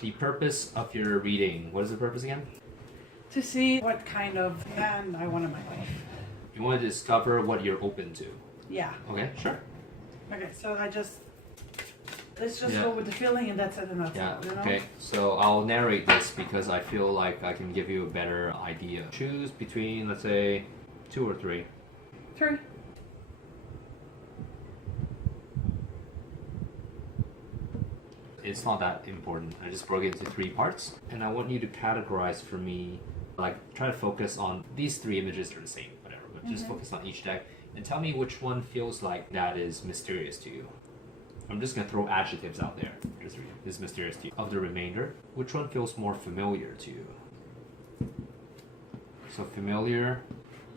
The purpose of your reading, what is the purpose again? To see what kind of man I want in my life. You want to discover what you're open to. Yeah. Okay, sure. Okay, so let's just Yeah. go with the feeling and that's it and that's Yeah, all, you know? okay. So I'll narrate this because I feel like I can give you a better idea. Choose between, let's say, 2 or 3. 3. It's not that important. I just broke it into 3 parts. And I want you to categorize for me, like try to focus on these 3 images are the same, whatever, but just focus on each deck and tell me which one feels like that is mysterious to you. I'm just gonna throw adjectives out there. Just read. This is mysterious to you. Of the remainder, which one feels more familiar to you? So familiar,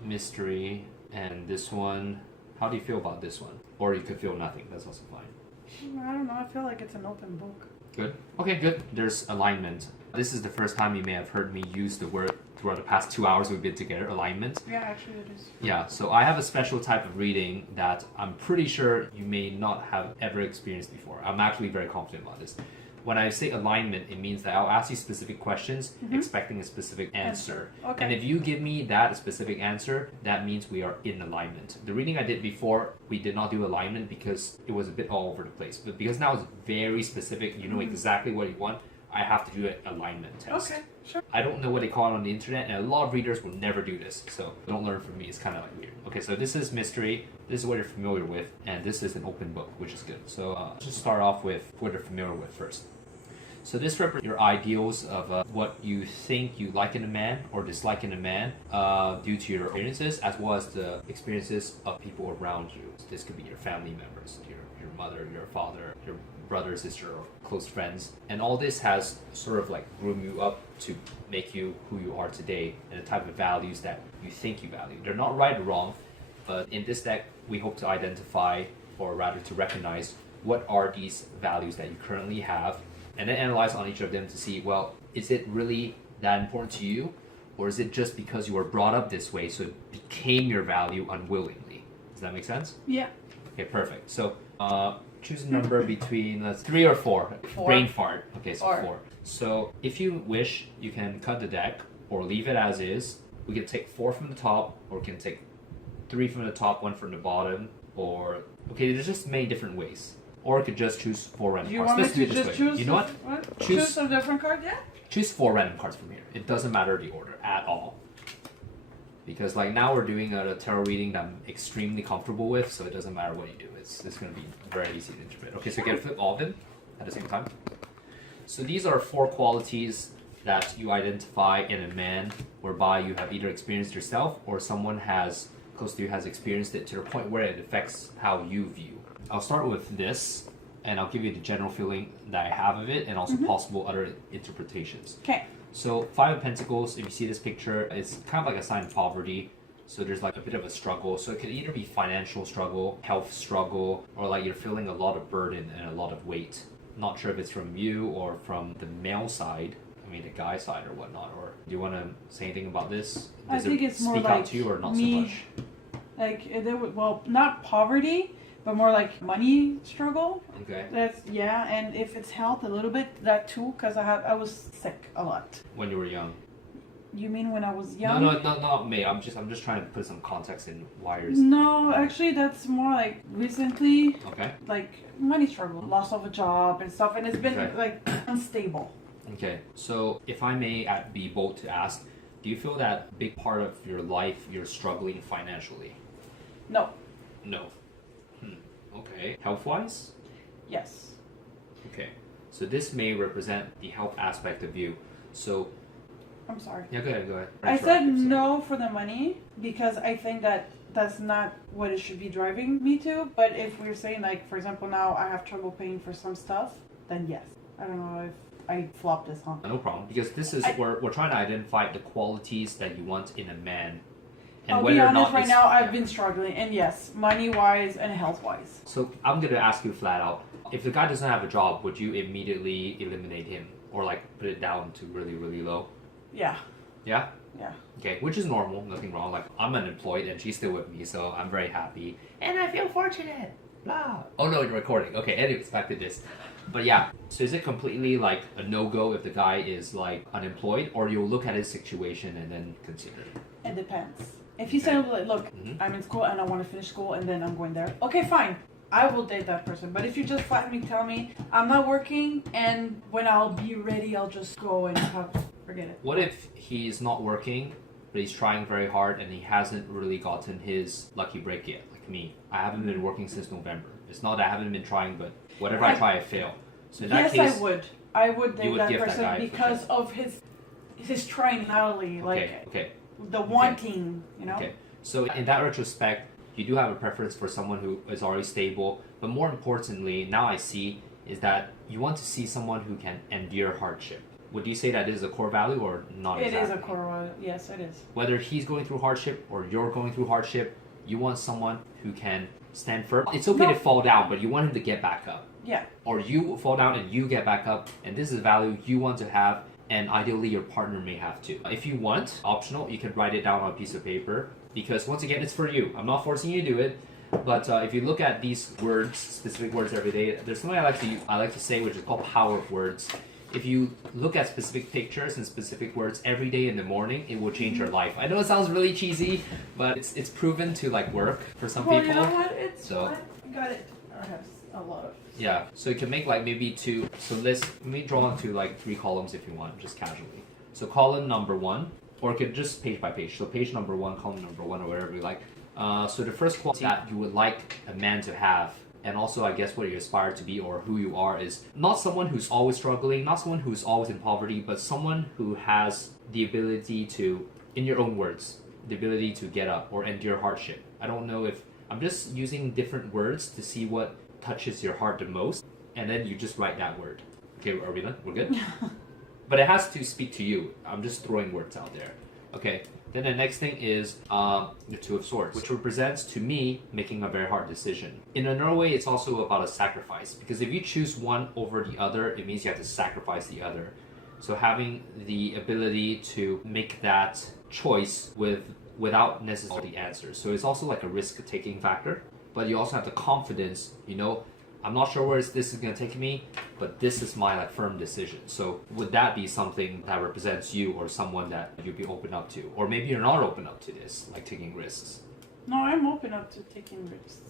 mystery, and this one, how do you feel about this one? Or you could feel nothing, that's also fine. I don't know, I feel like it's an open book. Good. Okay, good. There's alignment. This is the first time you may have heard me use the word throughout the past 2 hours we've been together, alignment. Yeah, actually it is. Yeah, so I have a special type of reading that I'm pretty sure you may not have ever experienced before. I'm actually very confident about this. When I say alignment, it means that I'll ask you specific questions expecting a specific answer. Okay. And if you give me that specific answer, that means we are in alignment. The reading I did before, we did not do alignment because it was a bit all over the place. But because now it's very specific, you know exactly what you want, I have to do an alignment test. Okay, sure. I don't know what they call it on the internet, and a lot of readers will never do this, so don't learn from me. It's kind of like weird. Okay, so this is mystery, this is what you're familiar with, and this is an open book, which is good. So let's just start off with what you're familiar with first. So this represents your ideals of what you think you like in a man or dislike in a man due to your experiences, as well as the experiences of people around you. So this could be your family members, your mother, your father, your brother, sister, or close friends. And all this has sort of like groomed you up to make you who you are today and the type of values that you think you value. They're not right or wrong, but in this deck, we hope to identify, or rather to recognize, what are these values that you currently have, and then analyze on each of them to see, well, is it really that important to you? Or is it just because you were brought up this way, so it became your value unwillingly? Does that make sense? Yeah. Okay, perfect. So choose a number between 3 or 4. 4. Brain fart. Okay, so 4. 4. So if you wish, you can cut the deck or leave it as is. We can take 4 from the top, or we can take 3 from the top, 1 from the bottom, or okay, there's just many different ways. Or you could just choose 4 random Do you cards. want Let's me do to it this just way. choose? You know what? Choose a different card, yeah? Choose 4 random cards from here. It doesn't matter the order at all. Because like now we're doing a tarot reading that I'm extremely comfortable with, so it doesn't matter what you do. It's going to be very easy to interpret. Okay, so you can flip all of them at the same time. So these are 4 qualities that you identify in a man, whereby you have either experienced yourself or someone has close to you has experienced it to the point where it affects how you view. I'll start with this, and I'll give you the general feeling that I have of it, and also possible other interpretations. Okay. So 5 of Pentacles, if you see this picture, it's kind of like a sign of poverty. So there's like a bit of a struggle. So it could either be financial struggle, health struggle, or like you're feeling a lot of burden and a lot of weight. Not sure if it's from you or from the male side, I mean the guy side or whatnot. Or do you want to say anything about this? I Does think it it's more speak like out to you or not me, so much? like there would, well, not poverty, but more like money struggle. Okay. That's yeah, and if it's health a little bit, that too, because I was sick a lot. When you were young. You mean when I was young? No, not me. I'm just trying to put some context in why you're. No, actually, that's more like recently. Okay. Like money struggle, loss of a job and stuff, and it's been Okay. like unstable. Okay, so if I may be bold to ask, do you feel that a big part of your life you're struggling financially? No. No. Okay. Health-wise? Yes. Okay. So this may represent the health aspect of you. So, I'm sorry. yeah, go ahead. I said no for the money because I think that that's not what it should be driving me to. But if we're saying, like, for example, now I have trouble paying for some stuff, then yes. I don't know if I flopped this, huh? No problem, because this is we're trying to identify the qualities that you want in a man. And I'll whether be or honest, not right it's- now I've yeah. been struggling, and yes, money-wise and health-wise. So I'm going to ask you flat out, if the guy doesn't have a job, would you immediately eliminate him? Or like put it down to really, really low? Yeah. Yeah? Yeah. Okay, which is normal, nothing wrong. Like, I'm unemployed and she's still with me, so I'm very happy. And I feel fortunate. Blah. Oh no, you're recording. Okay, anyways, back to this. But yeah, so is it completely like a no-go if the guy is like unemployed, or you'll look at his situation and then consider? It depends. If you Okay. say, like, look, I'm in school and I want to finish school and then I'm going there. Okay, fine. I will date that person. But if you just flatly tell me I'm not working and when I'll be ready, I'll just go and forget it. What if he's not working, but he's trying very hard and he hasn't really gotten his lucky break yet? Like me, I haven't been working since November. It's not that I haven't been trying, but whatever I try, I fail. So in that Yes, case, I would. I would date would that give that person guy for because sure. of his trying hardly, like okay. the wanting, you know. Okay, so in that retrospect, you do have a preference for someone who is already stable, but more importantly, now I see, is that you want to see someone who can endure hardship. Would you say that is a core value or not It exactly? is a core value. Yes, it is. Whether he's going through hardship or you're going through hardship, you want someone who can stand firm. It's okay to fall down, but you want him to get back up. Yeah. Or you fall down and you get back up, and this is a value you want to have, and ideally your partner may have too. If you want, optional, you can write it down on a piece of paper, because once again, it's for you. I'm not forcing you to do it, but if you look at these words, specific words every day, there's something I like to say, which is called power of words. If you look at specific pictures and specific words every day in the morning, it will change your life. I know it sounds really cheesy, but it's proven to like work for some people. You know what? It's So- I got it. I have a lot of. Yeah, so you can make like maybe two. So let me draw into like 3 columns if you want, just casually. So column number 1, or you could just page by page. So page number 1, column number 1, or whatever you like. So the first quality that you would like a man to have, and also I guess what you aspire to be or who you are, is not someone who's always struggling, not someone who's always in poverty, but someone who has the ability to, in your own words, the ability to get up or endure hardship. I don't know if I'm just using different words to see what touches your heart the most, and then you just write that word. Okay, are we done? We're good? But it has to speak to you. I'm just throwing words out there. Okay, then the next thing is the Two of Swords, which represents to me making a very hard decision. In another way, it's also about a sacrifice, because if you choose one over the other, it means you have to sacrifice the other. So having the ability to make that choice without necessarily the answers. So it's also like a risk-taking factor, but you also have the confidence, you know, I'm not sure where this is going to take me, but this is my like firm decision. So would that be something that represents you or someone that you'd be open up to? Or maybe you're not open up to this, like taking risks. No, I'm open up to taking risks.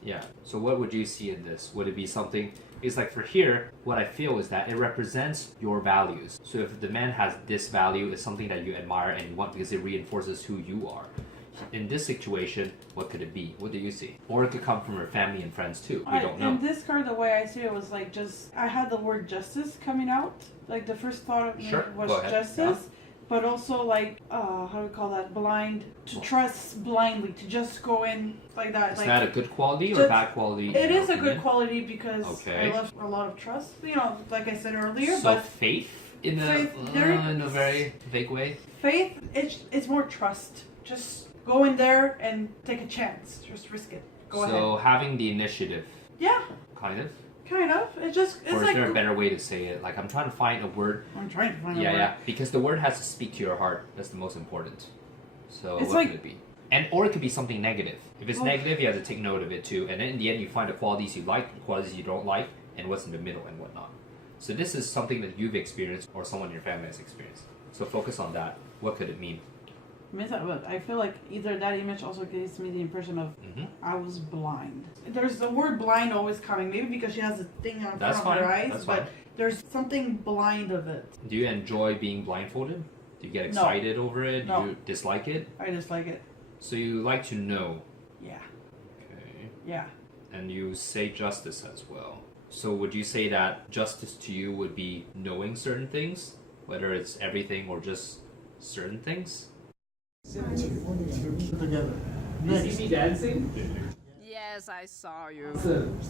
Yeah. So what would you see in this? Would it be something? It's like for here, what I feel is that it represents your values. So if the man has this value, it's something that you admire and you want because it reinforces who you are. In this situation, what could it be? What do you see? Or it could come from your family and friends too. We don't know. In this card, the way I see it was like just I had the word justice coming out. Like the first thought of me was Go ahead. justice, but also like how do we call that? Blind to trust blindly to just go in like that. Is like, that a good quality or just- bad quality? It in your is a good opinion? quality because Okay. I love a lot of trust. You know, like I said earlier, So but faith in Faith, a very vague way. faith it's more trust. Just go in there and take a chance. Just risk it. Go ahead. So having the initiative, Yeah, kind of. kind of. It's Or is like there a better way to say it? Like I'm trying to find a word. I'm trying to find a Yeah, word. yeah. Because the word has to speak to your heart. That's the most important. So It's what like- could it be? And or it could be something negative. If it's Well- negative, you have to take note of it too. And then in the end, you find the qualities you like, the qualities you don't like, and what's in the middle and whatnot. So this is something that you've experienced or someone in your family has experienced. So focus on that. What could it mean? But I feel like either that image also gives me the impression of I was blind. There's the word blind always coming, maybe because she has a thing on That's front of her fine. eyes, That's but fine. there's something blind of it. Do you enjoy being blindfolded? Do you get No. excited over it? No. Do you dislike it? I just like it. So you like to know. Yeah. Okay. Yeah. And you say justice as well. So would you say that justice to you would be knowing certain things? Whether it's everything or just certain things? Together. Did you see me dancing? Yes, I saw you. Awesome.